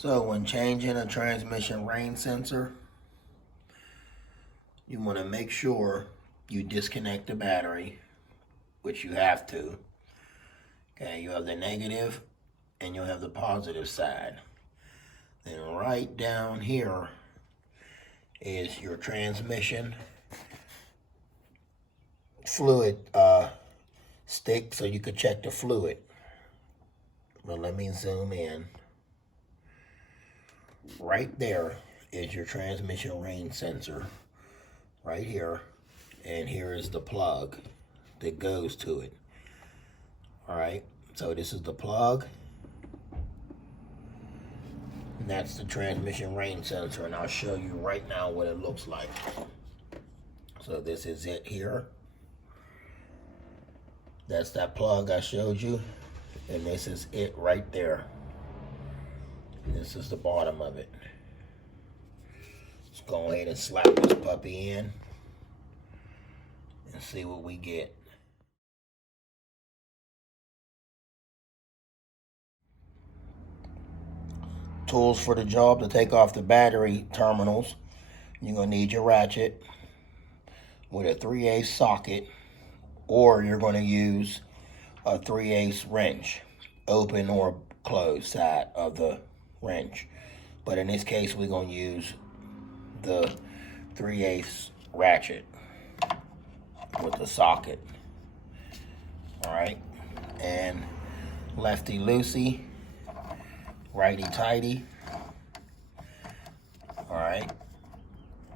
So when changing a transmission rain sensor, you want to make sure you disconnect the battery, which you have to. Okay, you have the negative and you'll have the positive side. Then right down here is your transmission fluid stick, so you could check the fluid. But let me zoom in. Right there is your transmission rain sensor, right here, and here is the plug that goes to it. All right, so this is the plug, and that's the transmission rain sensor, and I'll show you right now what it looks like. So this is it here. That's that plug I showed you, and this is it right there. This is the bottom of it. Let's go ahead and slap this puppy in and see what we get. Tools for the job: to take off the battery terminals, you're gonna need your ratchet with a 3/8 socket, or you're gonna use a 3/8 wrench, open or closed side of the wrench. But in this case, we're gonna use the 3/8 ratchet with the socket. All right, and lefty loosey, righty tighty. All right,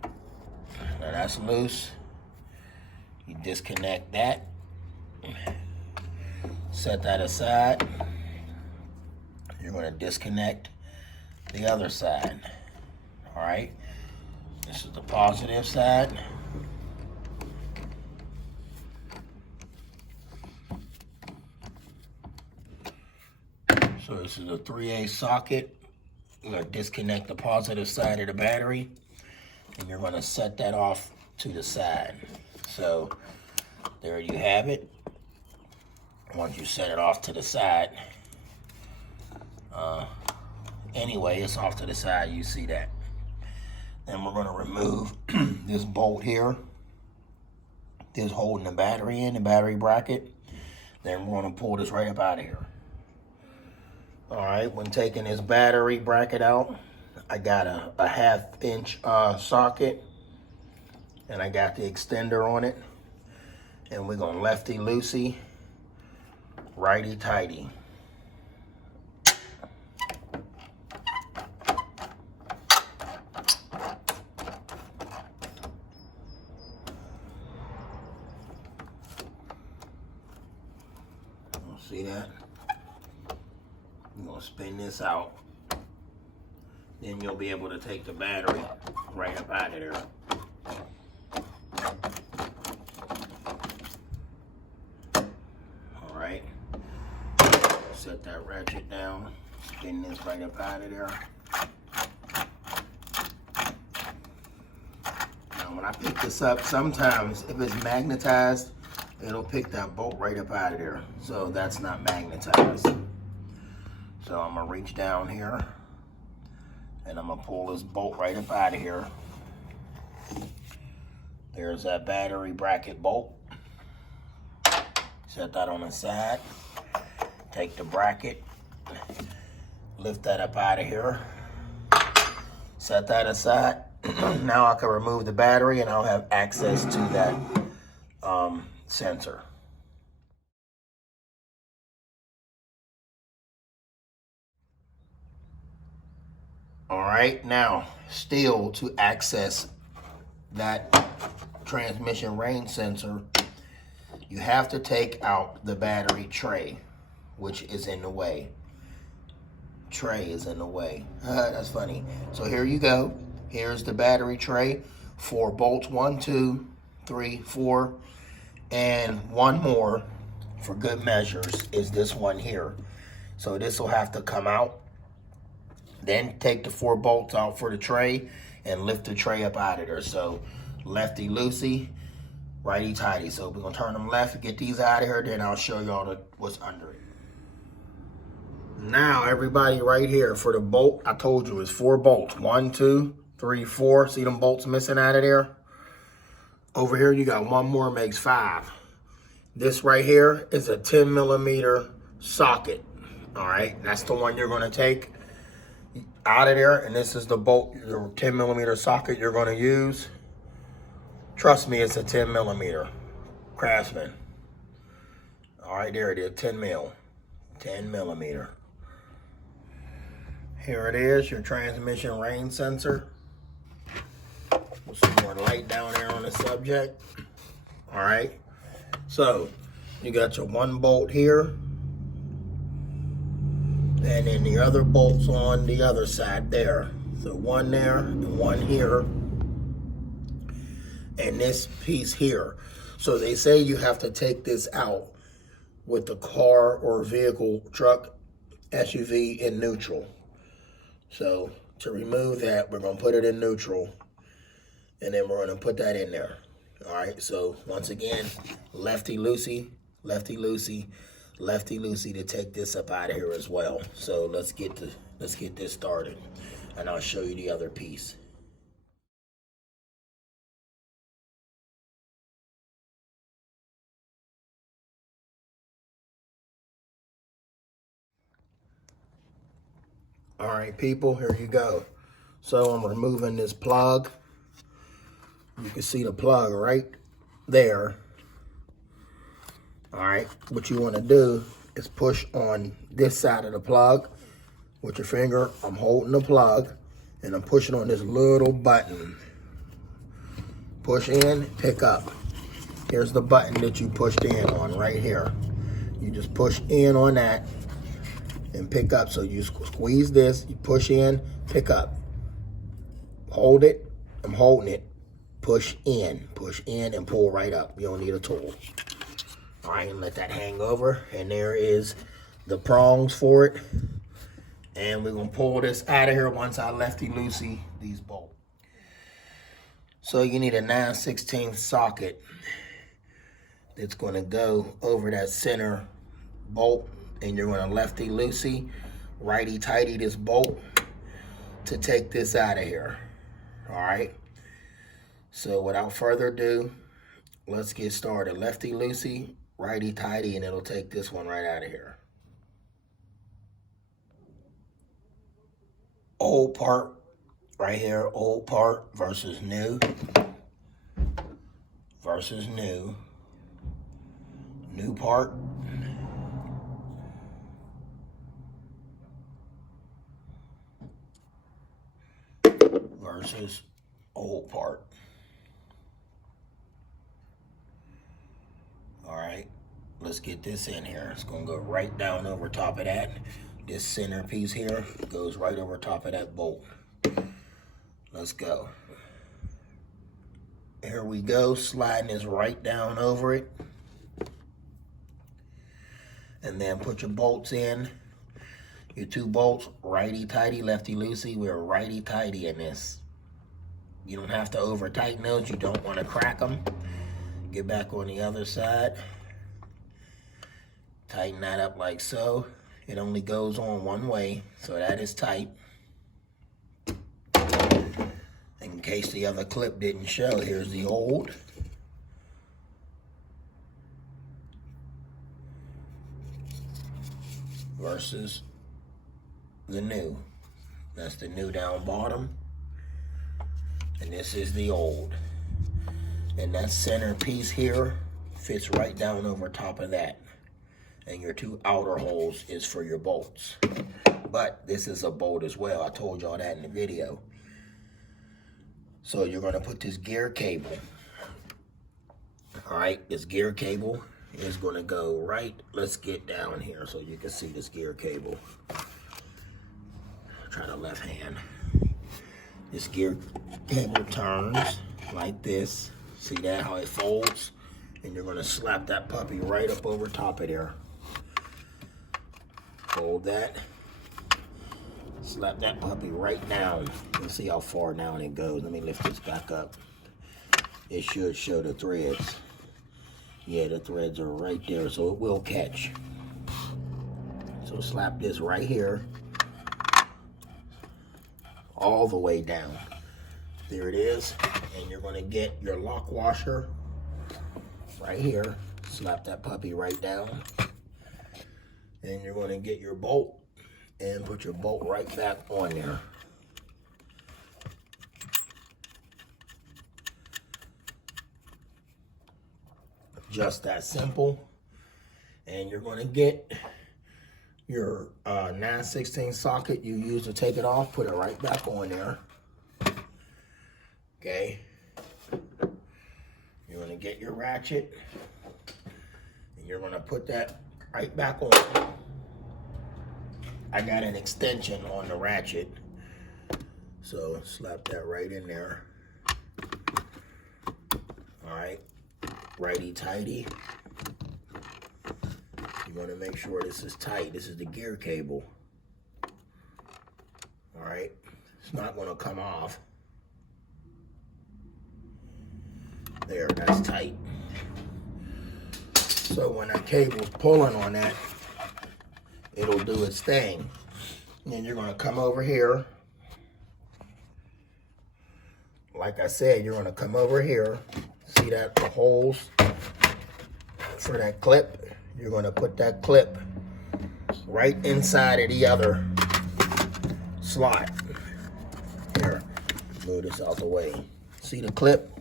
now that's loose. You disconnect that, set that aside. You're going to disconnect the other side. All right, this is the positive side. So this is a 3/8 socket. You're going to disconnect the positive side of the battery, and you're going to set that off to the side. So there you have it. Once you set it off to the side, anyway, it's off to the side, you see that. Then we're going to remove this bolt here, this holding the battery in, the battery bracket. Then we're going to pull this right up out of here. All right, when taking this battery bracket out, I got a 1/2 inch socket, and I got the extender on it. And we're going lefty loosey, righty tighty. See that? You're going to spin this out. Then you'll be able to take the battery right up out of there. All right. Set that ratchet down. Spin this right up out of there. Now when I pick this up, sometimes if it's magnetized, it'll pick that bolt right up out of there. So that's not magnetized. So I'm gonna reach down here and I'm gonna pull this bolt right up out of here. There's that battery bracket bolt. Set that on the side. Take the bracket, lift that up out of here. Set that aside. Now I can remove the battery and I'll have access to that sensor. All right, now still to access that transmission rain sensor, you have to take out the battery tray, which is in the way. Tray is in the way. That's funny. So here you go. Here's the battery tray. 4 bolts, 1, 2, 3, 4, and one more for good measures is this one here. So this will have to come out. Then take the 4 bolts out for the tray and lift the tray up out of there. So lefty loosey, righty tighty. So we're gonna turn them left, get these out of here, then I'll show y'all what's under it. Now, everybody, right here for the bolt, I told you it's 4 bolts. 1, 2, 3, 4. See them bolts missing out of there? Over here, you got 1 more, makes 5. This right here is a 10mm socket. All right, that's the one you're gonna take out of there, and this is the bolt, your 10mm socket you're gonna use. Trust me, it's a 10mm Craftsman. All right, there it is, 10 mil, 10mm. Here it is, your transmission range sensor. Put some more light down there on the subject. All right, so you got your 1 bolt here, and then the other bolts on the other side there. So 1 there and 1 here, and this piece here. So they say you have to take this out with the car or vehicle, truck, SUV in neutral. So to remove that, we're gonna put it in neutral, and then we're gonna put that in there. All right, so once again, lefty-loosey, lefty-loosey, lefty-loosey to take this up out of here as well. So let's get this started, and I'll show you the other piece. All right, people, here you go. So I'm removing this plug. You can see the plug right there. All right, what you want to do is push on this side of the plug with your finger. I'm holding the plug and I'm pushing on this little button. Push in, pick up. Here's the button that you pushed in on right here. You just push in on that and pick up. So you squeeze this, you push in, pick up. Hold it, I'm holding it. Push in and pull right up. You don't need a tool. All right, and let that hang over. And there is the prongs for it. And we're gonna pull this out of here once I lefty-loosey these bolts. So you need a 9/16 socket that's gonna go over that center bolt, and you're gonna lefty-loosey, righty-tighty this bolt to take this out of here. All right. So without further ado, let's get started. Lefty-loosey, righty-tighty, and it'll take this one right out of here. Old part right here, old part versus new. Versus new. New part. Versus old part. All right, let's get this in here. It's gonna go right down over top of that. This center piece here goes right over top of that bolt. Let's go. Here we go, sliding this right down over it. And then put your bolts in. Your 2 bolts, righty-tighty, lefty-loosey. We're righty-tighty in this. You don't have to over-tighten those. You don't want to crack them. Get back on the other side. Tighten that up like so. It only goes on one way, so that is tight. In case the other clip didn't show, here's the old. Versus the new. That's the new down bottom. And this is the old. And that center piece here fits right down over top of that. And your 2 outer holes is for your bolts. But this is a bolt as well. I told y'all that in the video. So you're gonna put this gear cable. All right, this gear cable is gonna go right. Let's get down here so you can see this gear cable. Try the left hand. This gear cable turns like this. See that, how it folds? And you're gonna slap that puppy right up over top of there. Hold that. Slap that puppy right down. Let's see how far down it goes. Let me lift this back up. It should show the threads. Yeah, the threads are right there, so it will catch. So So slap this right here, all the way down. There it is. And you're gonna get your lock washer right here. Slap that puppy right down. And you're gonna get your bolt and put your bolt right back on there. Just that simple. And you're gonna get your 9/16 socket you used to take it off, put it right back on there. Okay. You're gonna get your ratchet and you're gonna put that right back on. I got an extension on the ratchet, so slap that right in there. All right, righty tighty. You want to make sure this is tight. This is the gear cable. All right, it's not going to come off. There, that's tight. So when that cable's pulling on that, it'll do its thing. And then you're going to come over here. Like I said, you're going to come over here. See that, the holes for that clip? You're going to put that clip right inside of the other slot. Here, move this out the way. See the clip?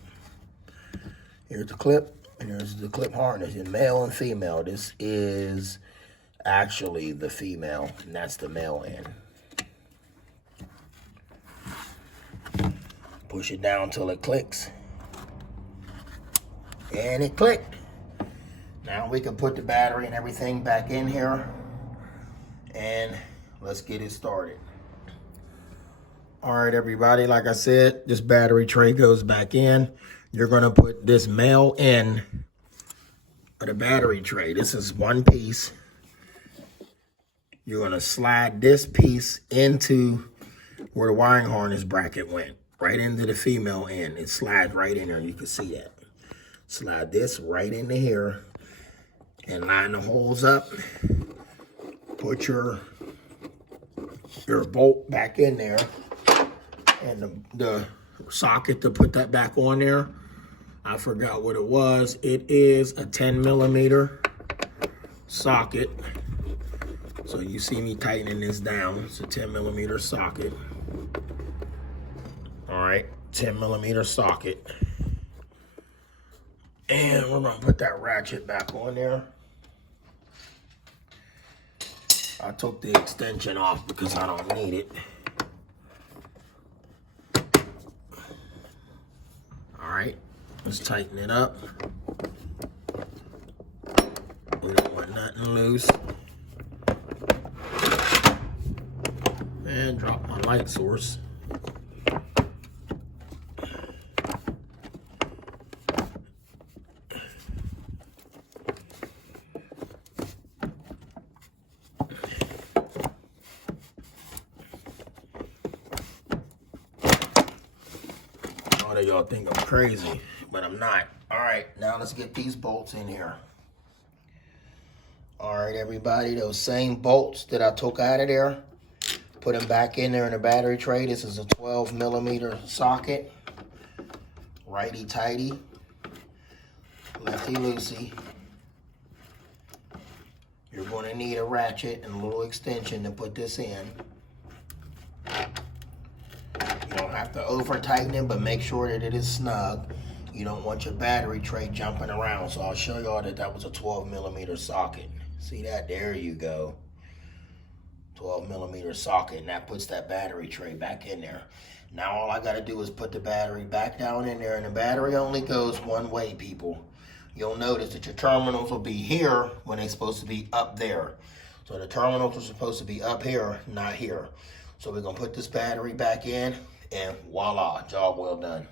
Here's the clip, and here's the clip harness in male and female. This is actually the female, and that's the male end. Push it down till it clicks. And it clicked. Now we can put the battery and everything back in here, and let's get it started. All right, everybody, like I said, this battery tray goes back in. You're gonna put this male end of the battery tray. This is one piece. You're gonna slide this piece into where the wiring harness bracket went, right into the female end. It slides right in there, you can see that. Slide this right into here and line the holes up. Put your bolt back in there, and the socket to put that back on there, I forgot what it was. It is a 10mm socket. So you see me tightening this down. It's a 10mm socket. All right, 10mm socket. And we're gonna put that ratchet back on there. I took the extension off because I don't need it. All right, let's tighten it up. We don't want nothing loose. And drop my light source. A lot of y'all think I'm crazy, but I'm not. All right, now let's get these bolts in here. All right, everybody, those same bolts that I took out of there, put them back in there in the battery tray. This is a 12mm socket. Righty tighty, lefty loosey. You're going to need a ratchet and a little extension to put this in. You don't have to over tighten it, but make sure that it is snug. You don't want your battery tray jumping around. So I'll show y'all that that was a 12mm socket. See that? There you go. 12mm socket, and that puts that battery tray back in there. Now all I gotta do is put the battery back down in there, and the battery only goes one way, people. You'll notice that your terminals will be here when they're supposed to be up there. So the terminals are supposed to be up here, not here. So we're gonna put this battery back in, and voila, job well done.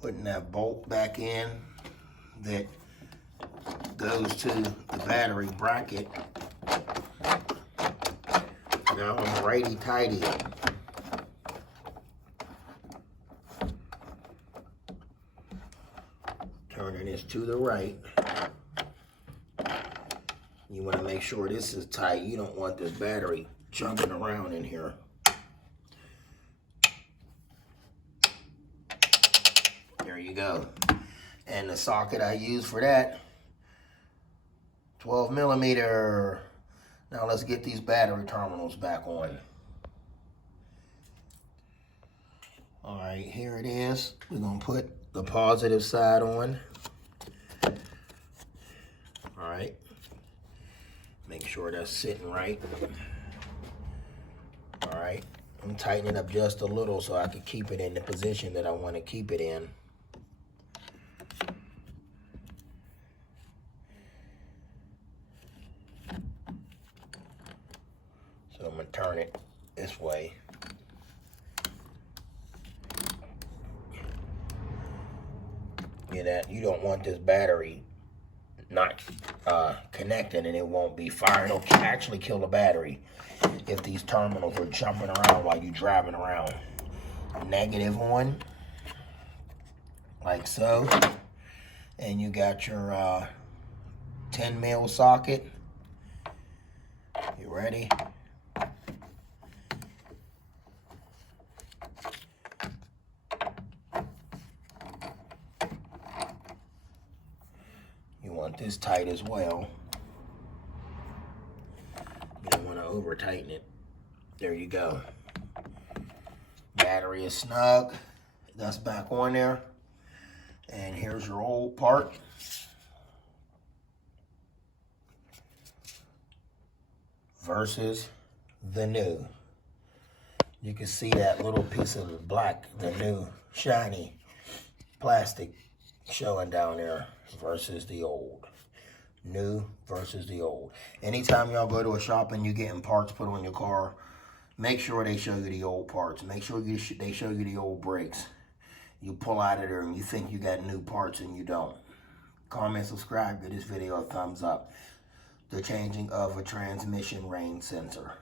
Putting that bolt back in that goes to the battery bracket. Now I'm righty-tighty. Turning this to the right. You want to make sure this is tight. You don't want this battery jumping around in here. There you go. And the socket I use for that, 12 millimeter. Now let's get these battery terminals back on. All right, here it is. We're gonna put the positive side on. All right. Make sure that's sitting right. All right. I'm tightening up just a little so I can keep it in the position that I want to keep it in. So I'm going to turn it this way. You don't want this battery not connected and it won't be firing. It'll actually kill the battery if these terminals are jumping around while you're driving around. Negative on, like so. And you got your 10 mil socket. You ready? You want this tight as well. You don't want to over tighten it. There you go. Battery is snug. That's back on there. And here's your old part. Versus the new. You can see that little piece of black, the new shiny plastic showing down there versus the old. New versus the old. Anytime y'all go to a shop and you're getting parts put on your car, make sure they show you the old parts. Make sure they show you the old brakes. You pull out of there and you think you got new parts and you don't. Comment, subscribe, give this video a thumbs up. The changing of a transmission range sensor.